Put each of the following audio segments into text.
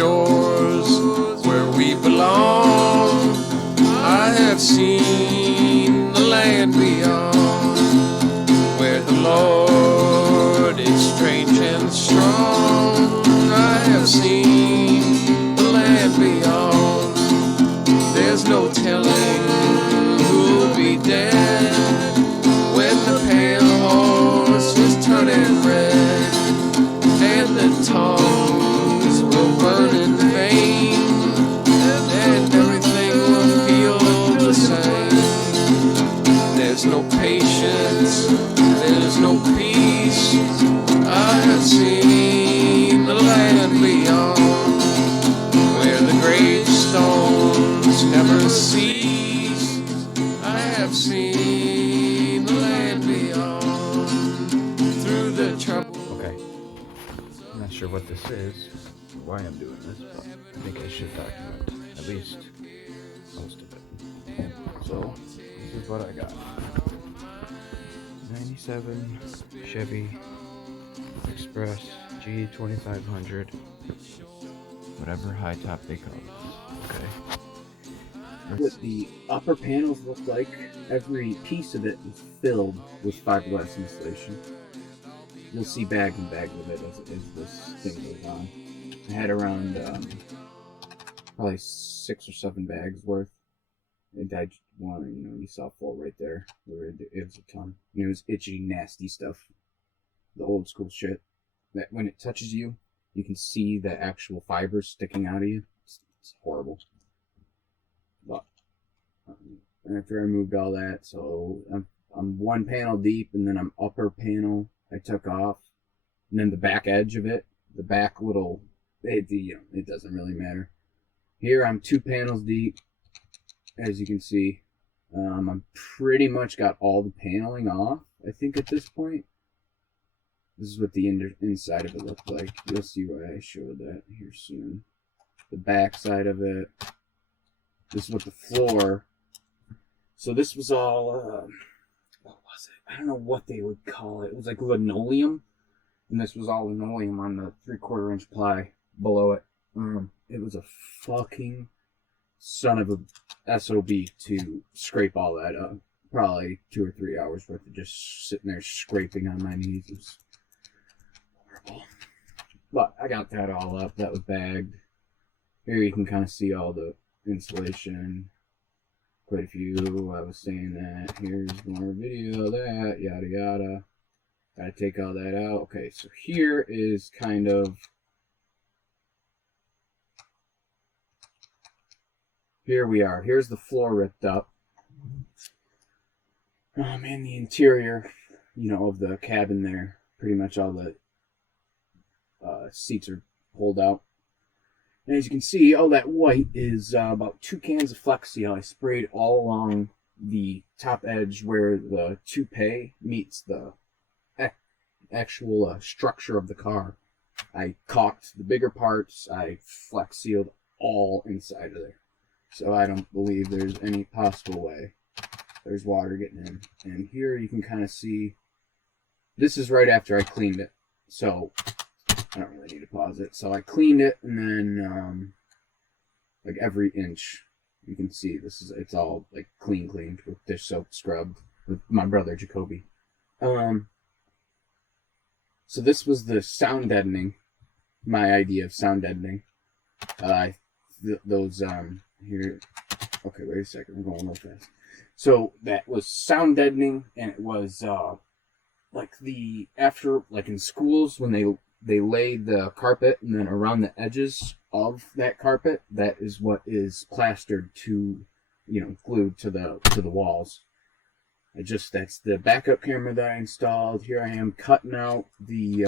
shores where we belong. I have seen the land beyond, where the Lord is strange and strong. I have seen the land beyond. There's no telling who'll be dead when the pale horse is turning red, and the tongues will burn in vain, and everything will feel the same. There's no patience, there's no peace. I have seen the land beyond, where the gravestones never cease. I have seen the land beyond, through the trouble. Okay, I'm not sure what this is, or why I'm doing this, but I think I should document at least most of it. So, this is what I got. 97 Chevy Express G2500, whatever high top they call it. Okay. What the upper panels look like, every piece of it is filled with fiberglass insulation. You'll see bags and bags of it as this thing goes on. I had around probably 6 or 7 bags worth. And I one, you saw 4 right there. It was a ton. And it was itchy, nasty stuff. The old school shit. That when it touches you, you can see the actual fibers sticking out of you. It's horrible. But after I moved all that, so I'm 1 panel deep, and then I'm upper panel I took off, and then the back edge of it, the back little, it doesn't really matter. Here I'm 2 panels deep, as you can see. I'm pretty much got all the paneling off, I think, at this point. This is what the inside of it looked like. You'll see why I showed that here soon. The back side of it. This is what the floor. So this was all, what was it? I don't know what they would call it. It was like linoleum. And this was all linoleum on the 3/4 inch ply below it. It was a fucking son of a SOB to scrape all that up. Probably 2 or 3 hours worth of just sitting there scraping on my knees. It was horrible. But I got that all up. That was bagged. Here you can kind of see all the insulation. Quite a few. I was saying that. Here's more video of that. Yada yada. Gotta take all that out. Okay, so here is kind of. Here we are. Here's the floor ripped up. And the interior, of the cabin there. Pretty much all the seats are pulled out. And as you can see, all that white is about 2 cans of Flex Seal. I sprayed all along the top edge where the toupee meets the actual structure of the car. I caulked the bigger parts. I Flex Sealed all inside of there. So I don't believe there's any possible way there's water getting in. And here you can kind of see, this is right after I cleaned it. So I don't really need to pause it. So I cleaned it, and then like every inch you can see it's all like cleaned with dish soap scrubbed with my brother Jacoby. So this was the sound deadening, my idea of sound deadening. Those here. Okay, wait a second. I'm going real fast. So that was sound deadening, and it was like in schools when they lay the carpet, and then around the edges of that carpet, that is what is plastered to, glued to the walls. That's the backup camera that I installed. Here I am cutting out the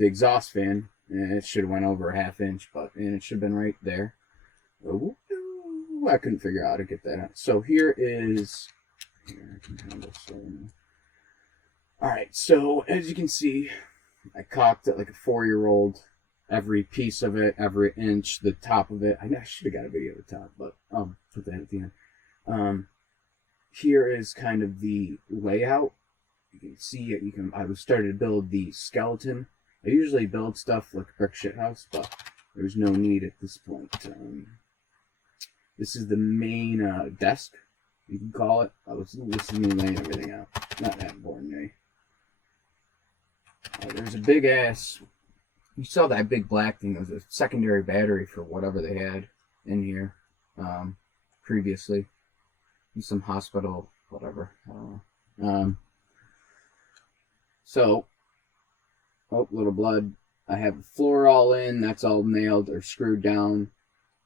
exhaust fan. And it should have went over a 1/2 inch, and it should have been right there. Ooh, I couldn't figure out how to get that out. So here I can handle this. Alright, so as you can see, I caulked it like a 4-year-old. Every piece of it, every inch, the top of it. I should have got a video of the top, but I'll put that at the end. Here is kind of the layout. You can see it. I was starting to build the skeleton I usually build stuff like a brick shit house, but there's no need at this point. This is the main desk, you can call it. This is me laying everything out. Not that important to me. There's a big ass. You saw that big black thing. It was a secondary battery for whatever they had in here previously. Some hospital, whatever. I don't know. So, oh, little blood. I have the floor all in. That's all nailed or screwed down.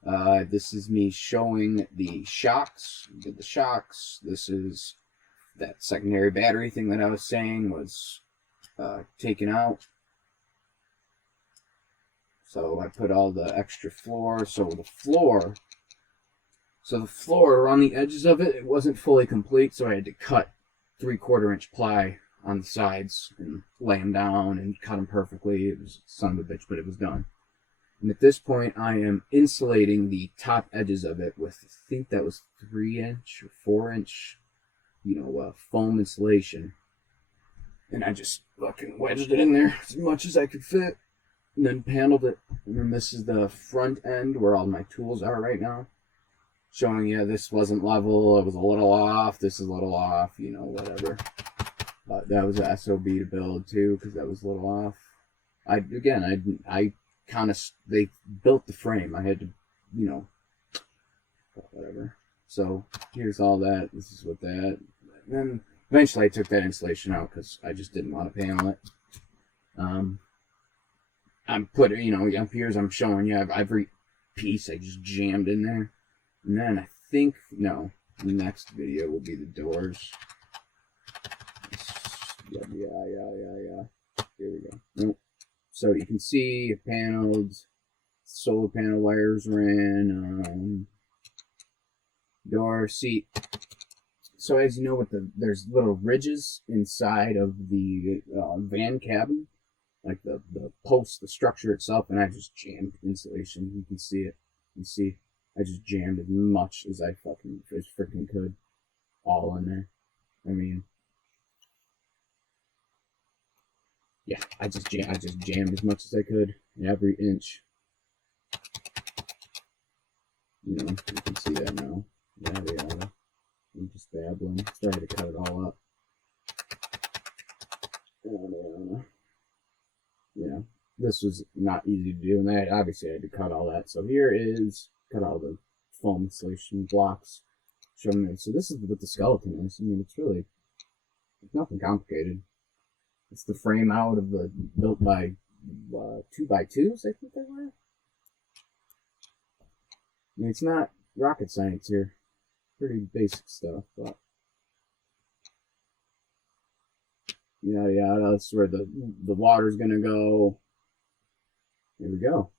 This is me showing the shocks. Did the shocks. This is that secondary battery thing that I was saying was taken out. So I put all the extra floor. So the floor around the edges of it, it wasn't fully complete. So I had to cut 3/4 inch ply on the sides and lay them down and cut them perfectly. It was son of a bitch, but it was done. And at this point, I am insulating the top edges of it with, I think that was 3-inch or 4-inch, foam insulation. And I just fucking wedged it in there as much as I could fit, and then paneled it. And then this is the front end where all my tools are right now. Showing you this wasn't level, it was a little off, this is a little off, whatever. That was an SOB to build too, because that was a little off. I they built the frame. I had to, whatever. So here's all that. This is what that. And then eventually I took that insulation out because I just didn't want to panel it. I'm putting, up here I'm showing you every piece I just jammed in there. And then I think, the next video will be the doors. Yeah. Here we go. Nope. So you can see paneled, solar panel wires ran, door, seat. So as you know, there's little ridges inside of the van cabin, like the post, the structure itself, and I just jammed insulation. You can see it. You see, I just jammed as much as I freaking could, all in there. I mean, yeah, I just jammed as much as I could, every inch. You can see that now. Yada. I'm just babbling. Sorry to cut it all up. Yeah, this was not easy to do, and I obviously had to cut all that. So here is cut all the foam insulation blocks. Show them. So this is what the skeleton is. I mean, it's nothing complicated. It's the frame out of built by 2x2s, I think they were. I mean, it's not rocket science here. Pretty basic stuff, but yada. That's where the water's gonna go. Here we go.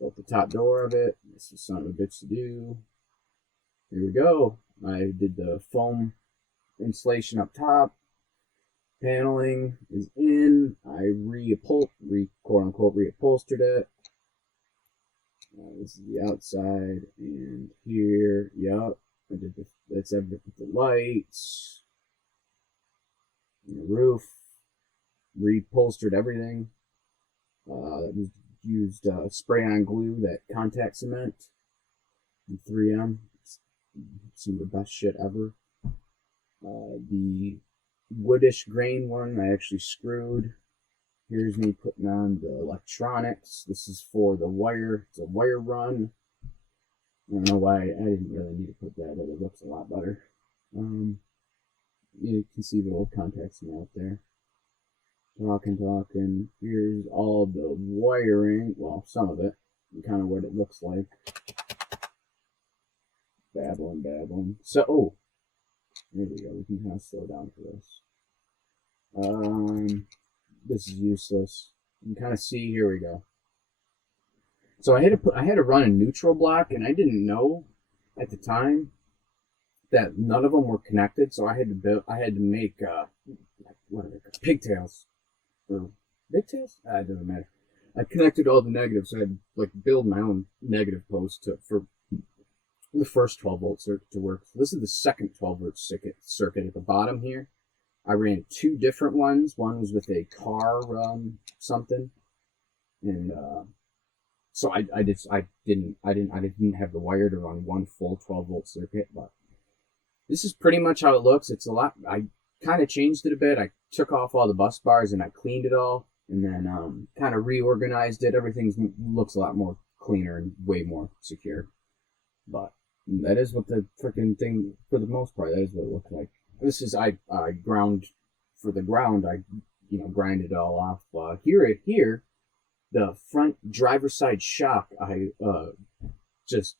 Built the top door of it. This is son of a bitch to do. Here we go. I did the foam insulation up top. Paneling is in. I quote unquote reupholstered it. This is the outside, and here, yup. I did that's everything with the lights, and the roof. Reupholstered everything. That was used spray-on glue, that contact cement, and 3M. It's some of the best shit ever. The woodish grain one I actually screwed. Here's me putting on the electronics. This is for the wire. It's a wire run. I don't know why I didn't really need to put that, but it looks a lot better. You can see the old contacts out there. Talking. Here's all the wiring. Well, some of it. And kind of what it looks like. Babbling. So, here we go. We can kind of slow down for this. This is useless. You can kind of see. Here we go. So I had to run a neutral block, and I didn't know at the time that none of them were connected. So I had to make what are they called? Pigtails or pigtails? It doesn't matter. I connected all the negatives. So I had to build my own negative post for the first 12 volt circuit to work. So this is the second 12 volt circuit at the bottom here. I ran 2 different ones. One was with a car something, and so I didn't have the wire to run one full 12-volt circuit. But this is pretty much how it looks. It's a lot. I kind of changed it a bit. I took off all the bus bars and I cleaned it all, and then kind of reorganized it. Everything looks a lot more cleaner and way more secure. But that is what the freaking thing, for the most part, that is what it looked like. This is I ground for the ground. I grind it all off. Here, the front driver's side shock. I just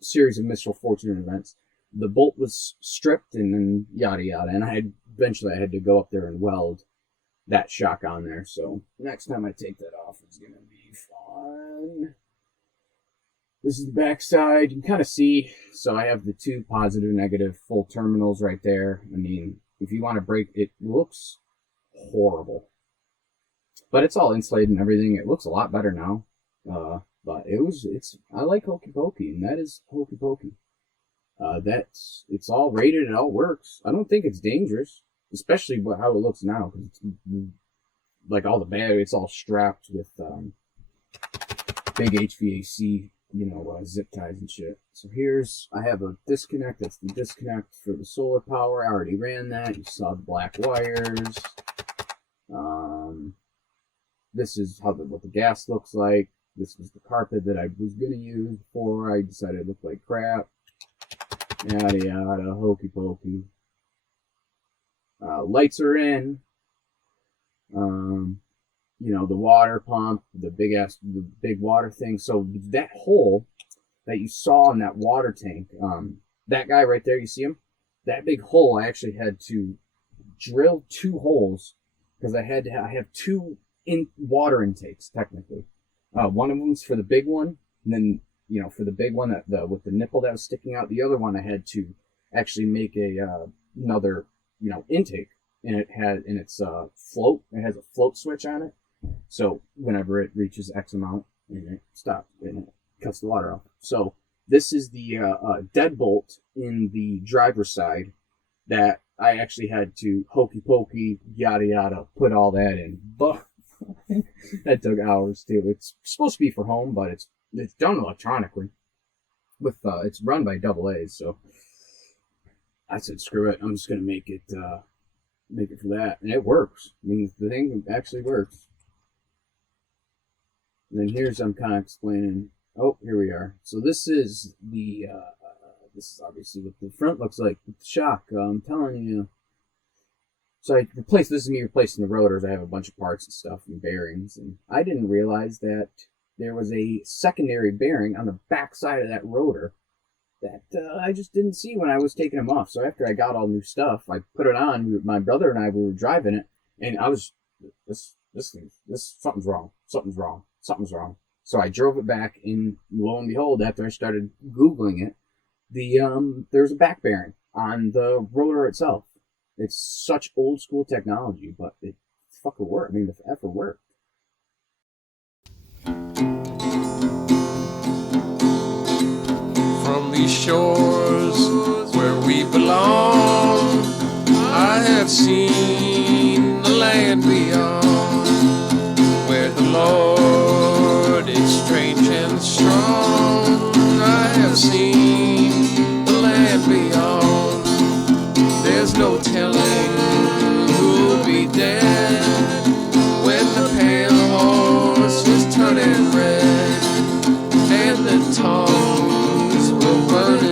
series of misfortunate events. The bolt was stripped, and then yada yada. And I had to go up there and weld that shock on there. So next time I take that off, it's gonna be fun. This is the back side. You can kind of see. So I have the 2 positive, negative, full terminals right there. I mean, if you want to break, it looks horrible, but it's all insulated and everything. It looks a lot better now. But I like Hokey Pokey, and that is Hokey Pokey. It's all rated. It all works. I don't think it's dangerous, especially how it looks now, because it's like all the battery. It's all strapped with big HVAC, zip ties and shit. So I have a disconnect. That's the disconnect for the solar power. I already ran that. You saw the black wires. This is what the gas looks like. This was the carpet that I was going to use before I decided it looked like crap. Yada yada, Hokey Pokey. Lights are in. The water pump, the big water thing. So that hole that you saw in that water tank, that guy right there, you see him? That big hole, I actually had to drill 2 holes because I have 2 water intakes technically. One of them's for the big one, and then for the big one with the nipple that was sticking out. The other one I had to actually make another intake, and it's float. It has a float switch on it, so whenever it reaches X amount, and it stops and it cuts the water off. So this is the deadbolt in the driver's side that I actually had to Hokey Pokey yada yada put all that in, but that took hours too. It's supposed to be for home, but it's done electronically. It's run by AA's, so I said screw it. I'm just gonna make it for that, and it works. I mean, the thing actually works. And then I'm kind of explaining. Oh, here we are. So this is obviously what the front looks like with the shock. I'm telling you. So this is me replacing the rotors. I have a bunch of parts and stuff and bearings, and I didn't realize that there was a secondary bearing on the back side of that rotor that I just didn't see when I was taking them off. So after I got all new stuff, I put it on. My brother and I, we were driving it, and I was, something's wrong. So I drove it back, and lo and behold, after I started Googling it, there's a back bearing on the rotor itself. It's such old school technology, but it fucking worked. I mean, the effort worked. From these shores where we belong, I have seen the land beyond, where the Lord is strange and strong. I have seen the land beyond. There's no telling who'll be dead when the pale horse is turning red, and the tongues will burn